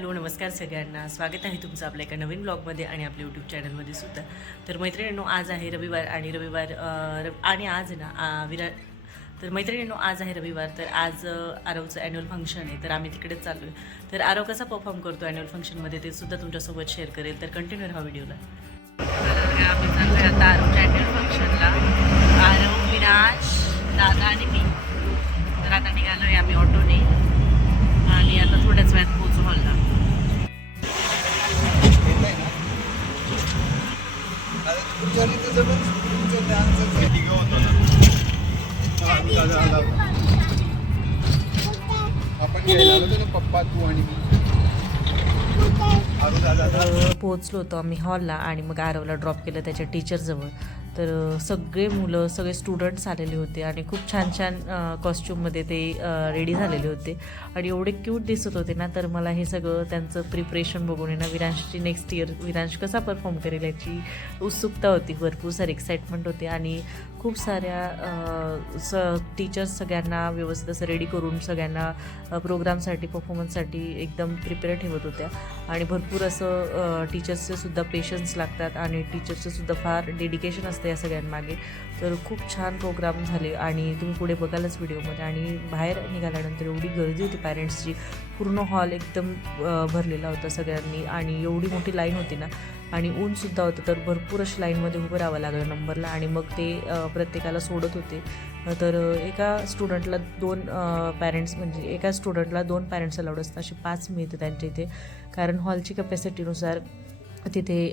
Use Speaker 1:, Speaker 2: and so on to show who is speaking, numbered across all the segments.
Speaker 1: Hello नमस्कार सगळ्यांना. स्वागत आहे तुमचं आपल्या एका नवीन ब्लॉगमध्ये आणि आपल्या यूट्यूब चॅनलमध्ये सुद्धा. तर मैत्रिणींनो आज आहे रविवार आणि रविवार आणि आज आहे ना विरा तर मैत्रिणींनो आज आहे रविवार. तर आज आरवचं ॲन्युअल फंक्शन आहे. तर आम्ही तिकडेच चाललो आहे. तर आरव कसा परफॉर्म करतो ॲन्युअल फंक्शनमध्ये ते सुद्धा तुमच्यासोबत शेअर करेल. तर कंटिन्यू राहा व्हिडिओला. आम्ही चाललो आहे आता आरवच्या ॲन्युअल फंक्शनला आरव विराज दादा आणि मी. तर आता निघालो आहे आम्ही ऑटोने. आणि आता थोड्याच वेळात
Speaker 2: पप्पा तू आणि
Speaker 1: पोहोचलो होतो आम्ही हॉलला आणि मग आरवला ड्रॉप केलं त्याच्या टीचरजवळ तर सगळे मुलं सगळे स्टुडंट्स आलेले होते आणि खूप छान छान कॉस्ट्यूममध्ये ते रेडी झालेले होते. आणि एवढे क्यूट दिसत होते ना तर मला हे सगळं त्यांचं प्रिपरेशन बघून ना विरांशची नेक्स्ट इयर विरांश कसा परफॉर्म करेल याची उत्सुकता होती भरपूर सारी एक्साइटमेंट होती आणि खूप साऱ्या स टीचर्स सगळ्यांना व्यवस्थित असं रेडी करून सगळ्यांना प्रोग्रामसाठी परफॉर्मन्ससाठी एकदम प्रिपेअर ठेवत होत्या. आणि भरपूर असं टीचर्सचे सुद्धा पेशन्स लागतात आणि टीचर्सचं सुद्धा फार डेडिकेशन असतं या सगळ्यांमागे. तर खूप छान प्रोग्राम झाले आणि तुम्ही पुढे बघालच व्हिडिओमध्ये. आणि बाहेर निघाल्यानंतर एवढी गर्दी होती पॅरेंट्सची पूर्ण हॉल एकदम भरलेला होता सगळ्यांनी. आणि एवढी मोठी लाईन होती ना. आणि ऊनसुद्धा होतं. तर भरपूर अशी लाईनमध्ये उभं राहावं लागलं नंबरला आणि मग ते प्रत्येकाला सोडत होते. तर एका स्टुडंटला दोन पॅरेंट्स म्हणजे एका स्टुडंटला दोन पॅरेंट्स अलाउड असतात. असे पाच मिळते त्यांच्या इथे. कारण हॉलची कपॅसिटीनुसार तिथे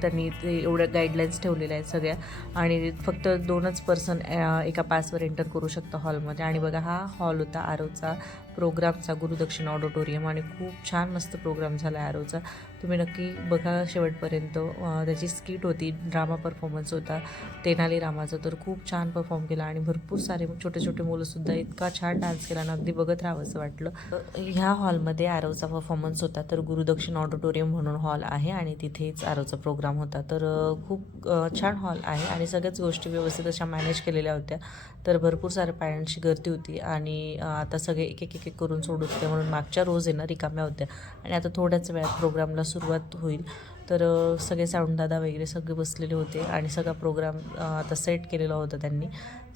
Speaker 1: त्यांनी ते एवढ्या गाईडलाईन्स ठेवलेल्या आहेत सगळ्या. आणि फक्त दोनच पर्सन एका पासवर एंटर करू शकतं हॉलमध्ये आणि बघा हा हॉल होता आरोचा. प्रोग्रामचा गुरुदक्षिण ऑडिटोरियम आणि खूप छान मस्त प्रोग्राम झाला ॲरोचा तुम्ही नक्की बघा शेवटपर्यंत. त्याची स्किट होती ड्रामा परफॉर्मन्स होता तेनाली रामाचा तर खूप छान परफॉर्म केला आणि भरपूर सारे छोटे छोटे मुलंसुद्धा इतका छान डान्स केला ना अगदी बघत राहावं असं वाटलं. ह्या हॉलमध्ये आरवचा परफॉर्मन्स होता तर गुरुदक्षिण ऑडिटोरियम म्हणून हॉल आहे आणि तिथेच आरवचा प्रोग्राम होता. तर खूप छान हॉल आहे आणि सगळ्याच गोष्टी व्यवस्थित अशा मॅनेज केलेल्या होत्या. तर भरपूर साऱ्या पॅरेंट्सची गर्दी होती आणि आता सगळे एक एक एक एक करून सोडत होते म्हणून मागच्या रोज आहे ना रिकाम्या होत्या. आणि आता थोड्याच वेळात प्रोग्रामला सुरुवात होईल. तर सगळे साऊंडदादा वगैरे सगळे बसलेले होते आणि सगळा प्रोग्राम आता सेट केलेला होता त्यांनी.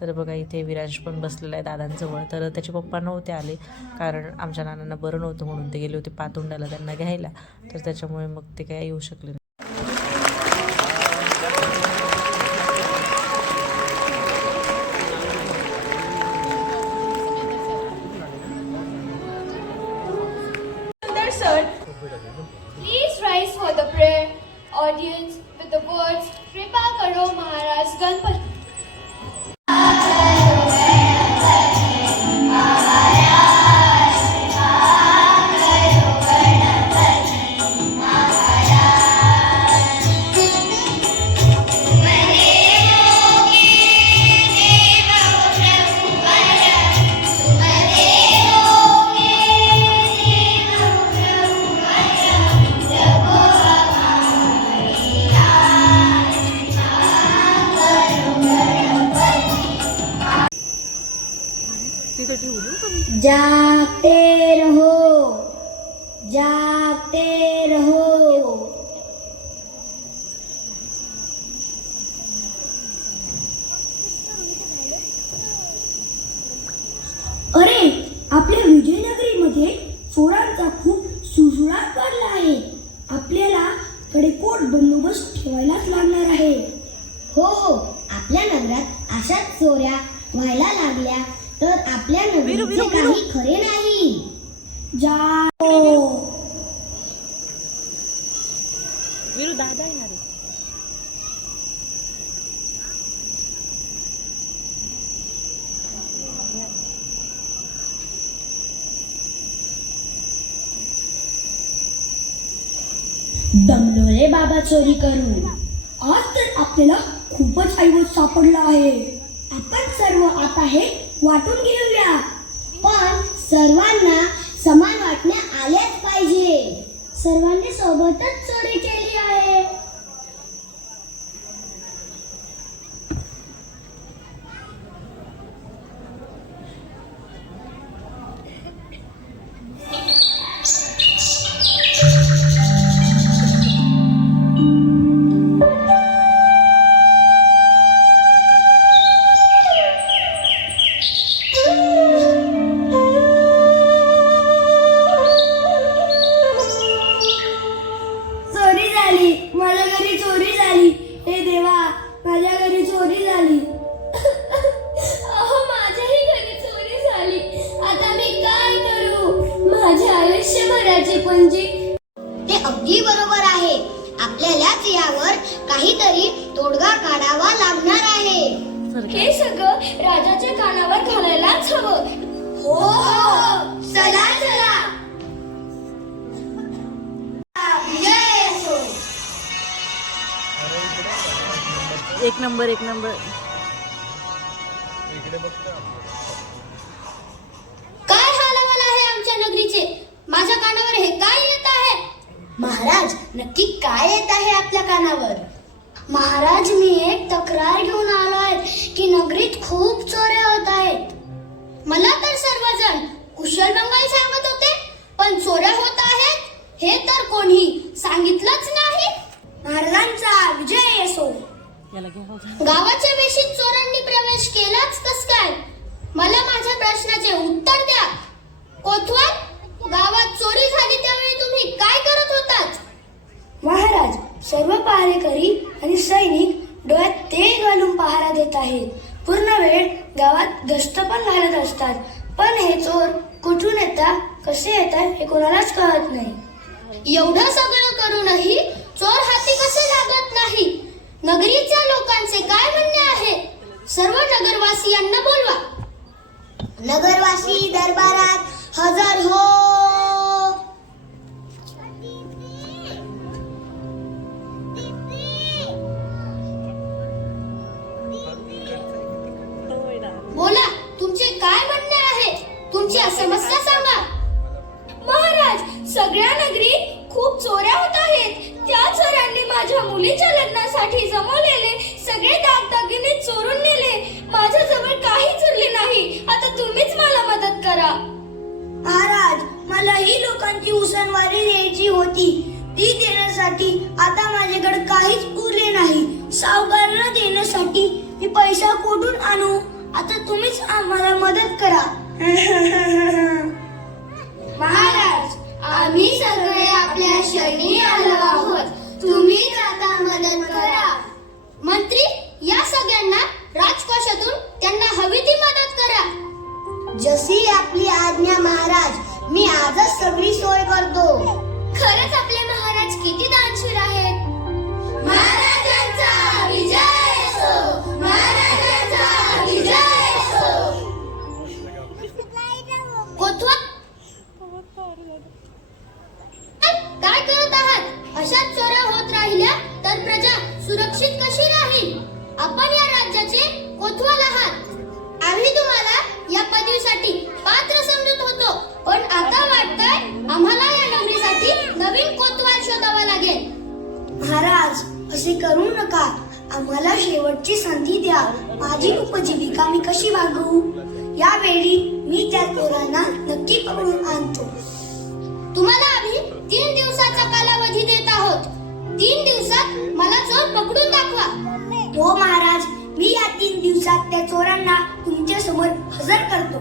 Speaker 1: तर बघा इथे विराज पण बसलेला आहे दादांजवळ. तर त्याचे पप्पा नव्हते आले कारण आमच्या नानांना बरं नव्हतं म्हणून ते गेले होते पातोंड्याला त्यांना घ्यायला. तर त्याच्यामुळे मग ते काय येऊ शकले
Speaker 3: जागते गेले बाबा चोरी करून. आज तर आपल्याला खूपच ऐवज सापडला आहे. आपण सर्व आता हे वाटून घेऊया. पण सर्वांना समान वाटणे आलेच पाहिजे. सर्वांनी सोबतच
Speaker 1: एक नंबर एक नंबर.
Speaker 4: काय हाल हवाल आहे आमच्या नगरीचे? माझ्या कानावर हे काय येत आहे? महाराज नक्की काय येत आहे आपल्या कानावर? महाराज मी एक तक्रार घेऊन आलो आहे की नगरीत खूप चोऱ्या होत आहेत. मला तर सर्वजण कुशल मंगल सांगत होते पण चोऱ्या होत आहेत? हे तर कोणी सांगितलंच नाही.
Speaker 3: महाराजांचा विजय असो
Speaker 1: याला
Speaker 4: गावाच्या वेशीत चोरांनी प्रवेश केलाच कस काय? मला माझ्या प्रश्नाचे उत्तर द्या. कोथवाल गावात चोरी झाली त्यावेळी तुम्ही काय करत होतात?
Speaker 3: महाराज सर्व पहारेकरी आणि सैनिक डोळ्यात तेल घालून पहारा देत आहेत. पूर्ण वेळ गावात गस्त पण घालत असतात. पण हे चोर कुठून येतात कसे येतात हे कोणालाच कळत नाही.
Speaker 4: एवढं सगळं करूनही चोर हाती कसे लागत? नगरीच्या लोकांचे काय म्हणणे आहे? सर्व नगरवासियांना बोलवा. नगरवासी दरबारात हजर हो. बोला तुमचे काय म्हणणे आहे? तुमची समस्या सांगा.
Speaker 5: महाराज सगळ्या नगरीत खूप चोऱ्या होत आहेत. त्या चोरांनी माझ्या मुलीच्या लग्नासाठी जमवलेले सगळे दागदागिने चोरून नेले. माझ्या जवळ काहीच उरले नाही. आता तुम्हीच मला मदत करा.
Speaker 3: महाराज मला ही लोकांची उसनवारी द्यायची होती. ती देण्यासाठी आता माझ्याकडे काहीच उरले नाही. सावकारांना देण्यासाठी मी पैसा कुठून आणू? आता तुम्हीच आम्हाला मदत करा.
Speaker 4: महाराज आम्ही सगळे आपल्या शरणी आलो आहोत. तुम्ही आता मदत करा. मंत्री या सगळ्यांना राजकोषातून त्यांना हवी ती मदत करा. जशी आपली आज्ञा महाराज मी आजच सगळी सोय करतो. खरंच आपले महाराज किती दानशूर आहेत.
Speaker 3: हो महाराज मी या तीन दिवसात त्या चोरांना तुमच्यासमोर हजर करतो.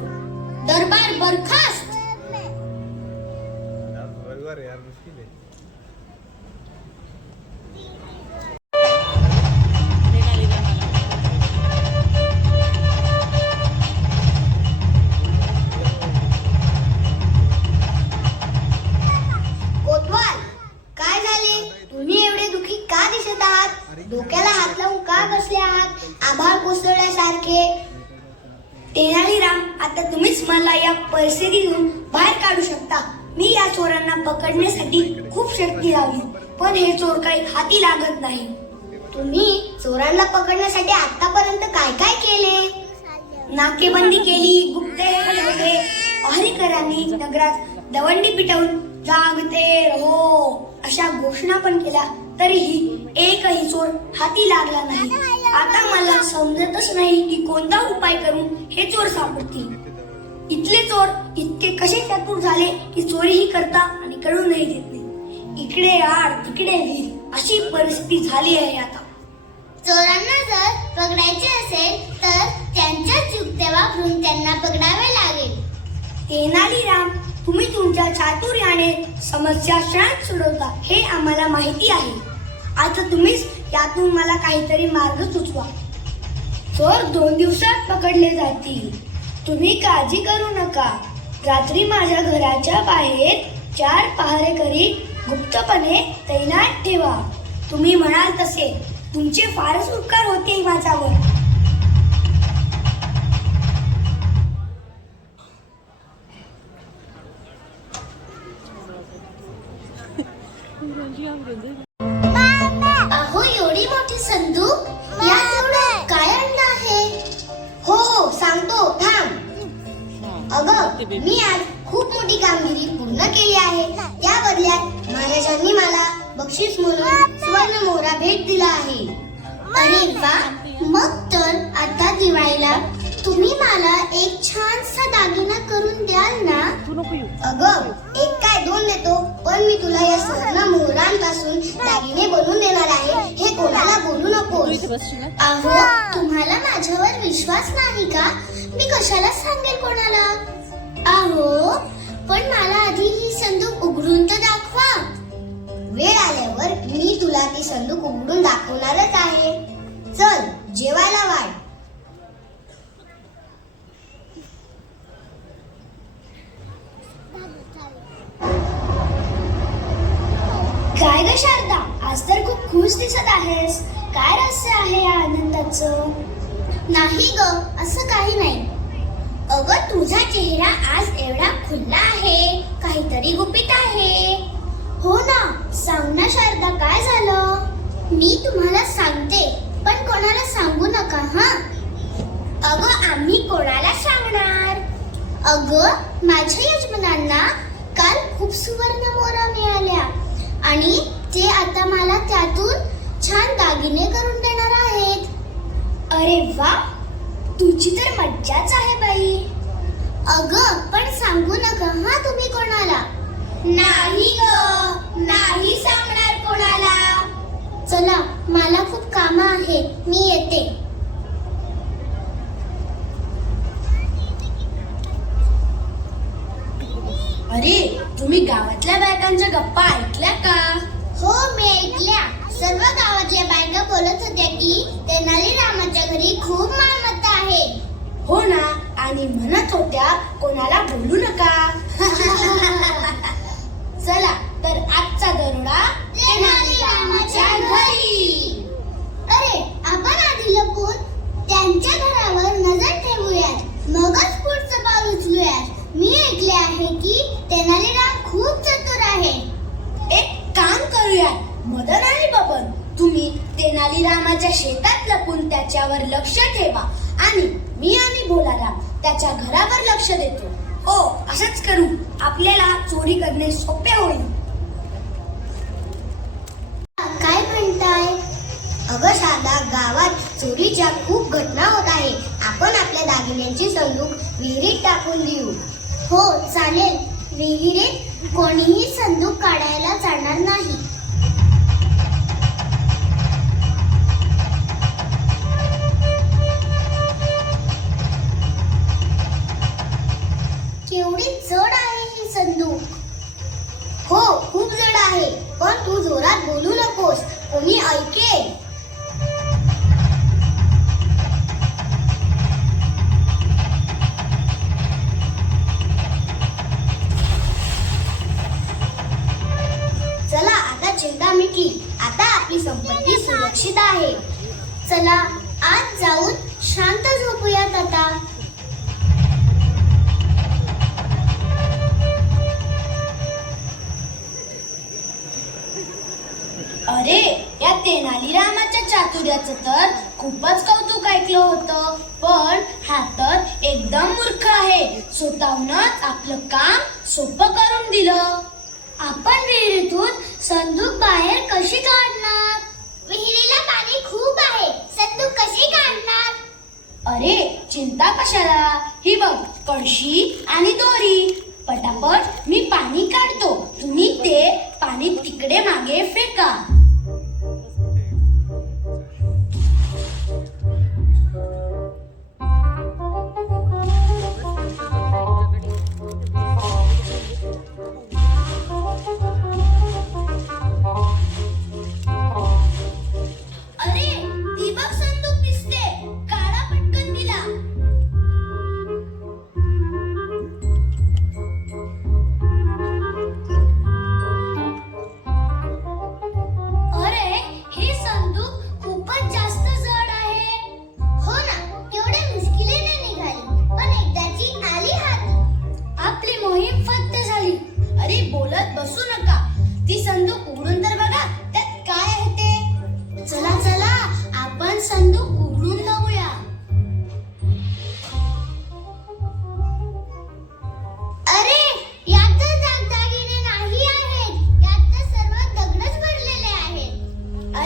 Speaker 4: दरबार बरखास्त!
Speaker 3: परिस्थितीतून बाहेर काढू शकता. मी या चोरांना पकडण्यासाठी खूप शक्ती लावली पण हे चोर काही हाती लागत नाही.
Speaker 4: तुम्ही चोरांना पकडण्यासाठी आतापर्यंत काय काय केले?
Speaker 3: नाकेबंदी केली गुप्तहेर ठेवले नगरात दवंडी पिटवून जागते हो अशा घोषणा पण केल्या तरीही एकही चोर हाती लागला नाही. आता मला समजतच नाही की कोणता उपाय करून हे चोर सापडतील. इथले चोर इतके कसे चतुर झाले की चोरीही करता आणि कळूनही देत नाही. इकडे आड तिकडे वीर अशी परिस्थिती झाली आहे आता.
Speaker 4: चोरांना जर पकडायचे असेल तर त्यांच्याच युक्त्या वापरून त्यांना पकडावे लागेल.
Speaker 3: तेनालीराम तुम्ही तुमच्या चातुर्याने समस्या क्षणात सोडवता हे आम्हाला माहिती आहे. आता तुम्हीच यातून मला काहीतरी मार्ग सुचवा. चोर दोन दिवसात पकडले जातील. तुम्ही काळजी करू नका. रात्री माझ्या घराच्या बाहेर चार पहारेकरी गुप्तपणे तैनात ठेवा. तुम्ही म्हणाल तसे. तुमचे फारच उपकार होतील माझ्यावर.
Speaker 4: थांब अगं मी आज खूप मोठी कामगिरी पूर्ण केली आहे. त्या बदल्यात महाराजांनी मला बक्षीस म्हणून सुवर्ण मोहरा भेट दिला आहे. अरे वा मग तर आता दिवाळीला तुम्ही मला एक छानसा दागिना करून द्याल ना? अगं एक काय दोन देतो पण मी तुला या सुवर्ण मोहरांपासून दागिने बनवून देणार आहे. हे कोणाला बोलू नकोस. अहो तुम्हाला माझ्यावर विश्वास नाही का? मी कशाला सांगेल कोणाला? अहो पण मला आधी ही संदूक उघडून तर दाखवा. वेळ आल्यावर मी तुला ती संदूक उघडून दाखवणारच आहे. चल जेवायला वाढ.
Speaker 3: काय ग शारदा? आज तर खूप खुश दिसत आहेस. काय रहस्य आहे या आनंदाचं?
Speaker 4: नाही ग असं काही नाही. तुझा चेहरा आज एवढा खुल्ला आहे काहीतरी गुपित आहे. हो ना सांग ना शारदा काय झालं? मी तुम्हाला सांगते पण कोणाला सांगू नका हा? अगं आम्ही कोणाला सांगणार? अगं माझ्या यजमानांना काल खूप सुवर्ण मोरा मिळाल्या आणि ते आता मला त्यातून छान दागिने करून देणार आहेत.
Speaker 3: अरे वा तुझी तर मज्जाच आहे बाई.
Speaker 4: अगं पण सांगू नका हा तुम्ही कोणाला? नाही ग नाही सांगणार कोणाला. चला मला खूप काम आहे मी येते.
Speaker 3: अरे तुम्ही गावातल्या बायकांच्या गप्पा ऐकल्या का?
Speaker 4: हो मी ऐकल्या. सर्व गावातल्या बायका बोलत होत्या की तेनाली रामाच्या घरी खूप मालमत्ता आहे.
Speaker 3: हो ना? आणि म्हणत होत्या कोणाला बोलू नका. चला तर आजचा दरोडा
Speaker 4: रामाच्या घरी. अरे आपण आधी लपून त्यांच्या घरावर नजर ठेवूयात. मगच पुढचं पाऊल उचलूयात. मी ऐकले आहे की तेनालीराम खूप चतुर आहे.
Speaker 3: एक काम करूयात मदन आणि बबन तुम्ही तेनालीरामाच्या शेतात लपून त्याच्यावर लक्ष ठेवा. आणि त्याच्या घरावर लक्ष देतो. हो असंच करू. आपल्याला चोरी करणे सोपे होईल.
Speaker 4: काय म्हणताय? अगं साधा गावात चोरीच्या खूप घटना होत आहे. आपण आपल्या दागिन्यांची संदूक विहिरीत टाकून देऊ. हो चालेल. विहिरीत कोणीही संदूक काढायला जाणार नाही.
Speaker 3: तर खूपच कौतुक ऐकलं होतं. पण हा तर एकदम मूर्ख आहे. स्वतःहूनच आपलं काम सोपं करून दिलं.
Speaker 4: आपण विहिरीतून संदूक बाहेर कशी काढणार? विहिरीला पाणी खूप आहे. संदूक कशी काढणार?
Speaker 3: अरे चिंता कशाला? ही बघ कळशी आणि दोरी. पटापट मी पाणी काढतो. तुम्ही ते पाणी तिकडे मागे फेका.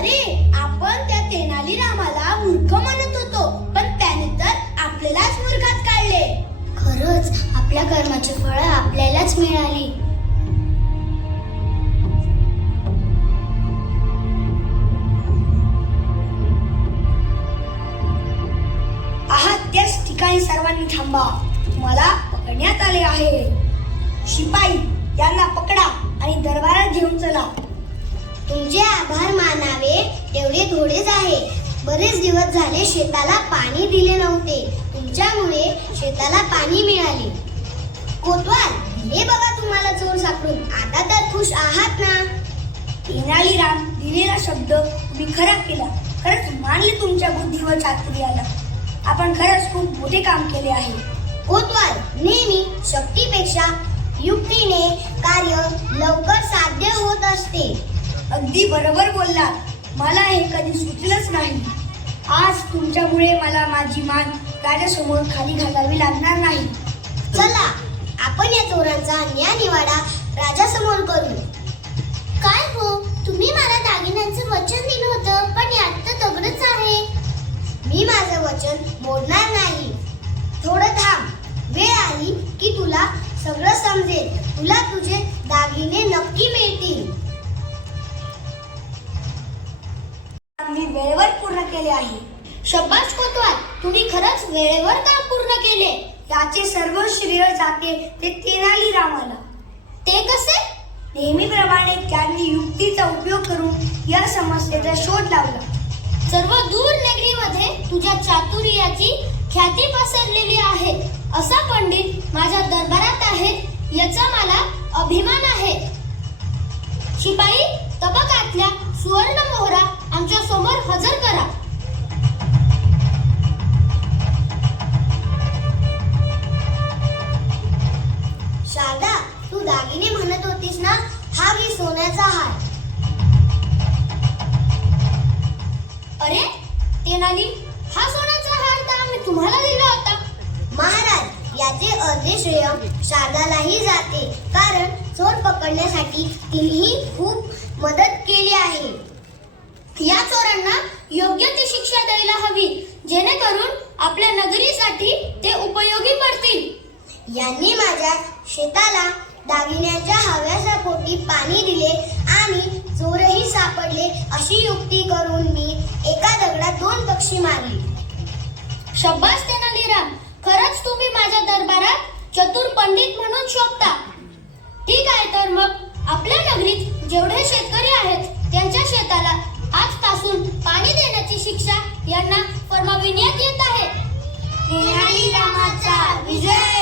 Speaker 4: अरे आपण त्या तेनाली रामाला मूर्ख म्हणत होतो पण त्याने तर आपल्यालाच मूर्खात काढले. खरंच आपल्या कर्माची फळं आपल्यालाच मिळाली.
Speaker 3: आहात त्याच ठिकाणी सर्वांनी थांबा. मला पकडण्यात आले आहे. शिपाई यांना पकडा आणि दरबारात घेऊन चला.
Speaker 4: तुमचे आभार मानावे तेवढे थोडेच आहे. बरेच दिवस झाले शेताला पाणी दिले नव्हते. तुमच्यामुळे शेताला पाणी मिळाले. कोतवाल हे बघा तुम्हाला चोर सापडून. आता तर खुश आहात ना?
Speaker 3: तेनालीराम दिलेला शब्द तुम्ही खरा केला. खरंच मानले तुमच्या बुद्धीवर चातुर्याला आपण खरंच खूप मोठे काम केले आहे.
Speaker 4: कोतवाल नेहमी शक्तीपेक्षा युक्तीने कार्य लवकर साध्य होत असते.
Speaker 3: अगदी बरोबर बोललात. मला हे कधी सुचलंच नाही. आज तुमच्यामुळे मला माझी मान राजासमोर खाली घालावी लागणार नाही.
Speaker 4: चला आपण या चोरांचा न्यायनिवाडा राजासमोर करू. काय हो तुम्ही मला दागिन्यांचं वचन दिलं होतं पण यात तर दगडच आहे. मी माझं वचन मोडणार नाही. थोडं थांब. वेळ आली की तुला सगळं समजेल. तुला तुझे दागिने नक्की मिळतील.
Speaker 3: केले आहे.
Speaker 4: शब्बाश कोतवाल तुम्ही खरंच वेळेवर काम पूर्ण केले.
Speaker 3: याचे सर्व श्रेय जाते ते तेनाली रामाला
Speaker 4: ते कसे?
Speaker 3: नेहमीप्रमाणे त्यांनी युक्तीचा उपयोग करून या समस्येचा शोध लावला.
Speaker 4: सर्व दूर नगरीमध्ये तुझ्या चातुर्याची ख्याती पसरलेली आहे. असा पंडित माझ्या दरबारात आहे याचा मला अभिमान आहे. शिपाई तबकातल्या सुवर्ण मोहरा आमच्यासमोर हजर करा. दादा तू दागिने म्हणत होतीस ना? हा मी सोन्याचा हार. अरे तेनाली हा सोन्याचा हार तर आम्ही तुम्हाला दिला होता. महाराज याचे अर्धे श्रेय शारदालाही जाते. कारण चोर पकडण्यासाठी तिनेही खूप मदत केली आहे. या चोरांना योग्य ती शिक्षा द्यायला हवी जेणेकरून आपल्या नगरीसाठी ते उपयोगी पडतील. यांनी माझ्या शेताला दागिन्यांच्या हव्यासा पोटी पाणी दिले आणि चोरही सापडले अशी युक्ती करून मी एका दगडात दोन पक्षी मारली. शब्बास तेनालीराम खरंच तुम्ही माझ्या दरबारात चतुर पंडित म्हणून शोभता? ठीक आहे तर मग आपल्या नगरीत जेवढे शेतकरी आहेत त्यांच्या शेताला आजपासून पाणी देण्याची शिक्षा यांना फरमाविण्यात येत आहे.
Speaker 3: तेनाली रामाचा विजय!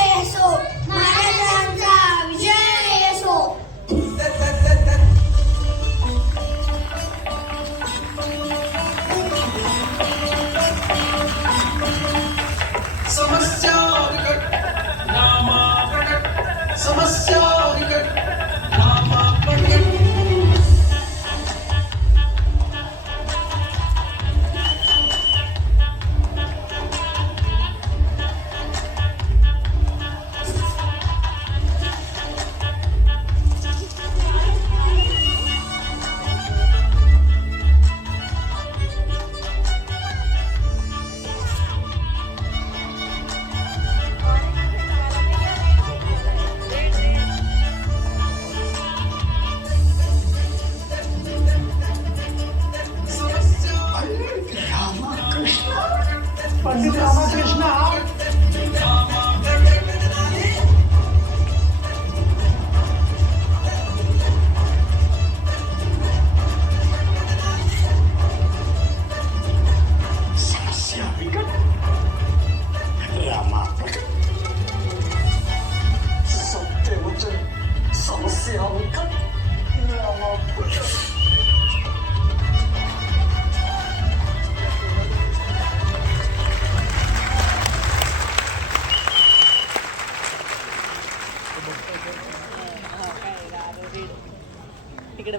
Speaker 6: ఇక్కడ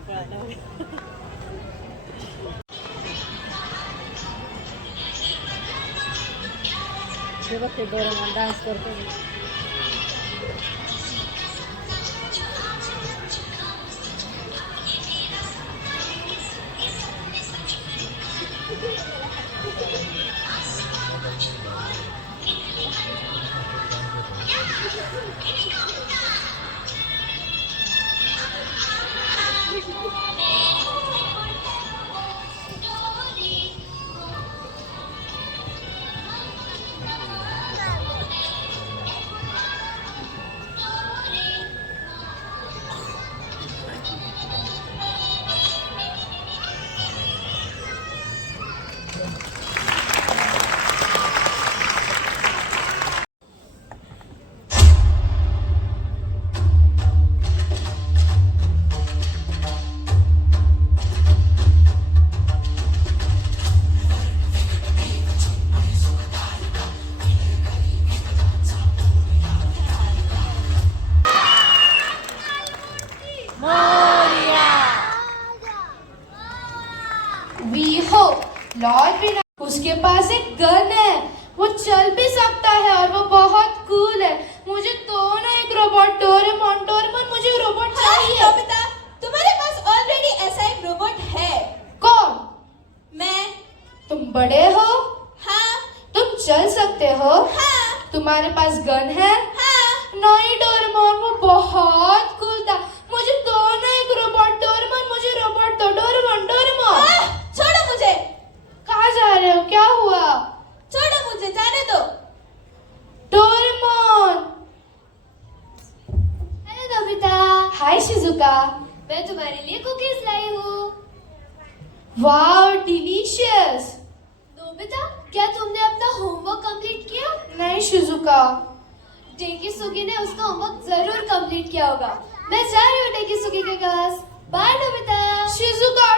Speaker 6: ಇವತ್ತಿದ್ದವರು ಡಾನ್ಸ್ ಕೊಡ್ತೀವಿ एक गन है। वो चल भी सकता है और वो बहुत कूल है। मुझे तो ना एक रोबोट डोरेमोन डोरेमोन मुझे रोबोट चाहिए।
Speaker 5: हाँ, तुम्हारे पास ऑलरेडी ऐसा एक रोबोट है।
Speaker 6: कौन?
Speaker 5: मैं।
Speaker 6: तुम बड़े हो?
Speaker 5: हाँ।
Speaker 6: तुम चल सकते हो।
Speaker 5: हाँ।
Speaker 6: तुम्हारे पास गन है
Speaker 5: हाँ
Speaker 6: नहीं डोरेमोन वो बहुत कूल था मुझे तो ना एक रोबोट डोरेमोन मुझे रोबोट दो डोरेमोन डोरेमोन
Speaker 5: आह, छोड़ो मुझे
Speaker 6: कहाँ जा रहे हो क्या हुआ
Speaker 5: छोड़ो मुझे जाने दो
Speaker 6: Doraemon
Speaker 4: hello Nobita
Speaker 6: hi Shizuka.
Speaker 4: मैं तुम्हारे लिए कुकीज लाई हूँ।
Speaker 6: Wow delicious.
Speaker 4: नोबिता क्या तुमने अपना होमवर्क कंप्लीट किया?
Speaker 6: नहीं शिजुका।
Speaker 4: टेकी सुगी ने उसका होमवर्क ज़रूर कंप्लीट किया होगा। मैं जा रही हूँ टेकी सुगी के पास बाय नोबिता।
Speaker 6: शिजुका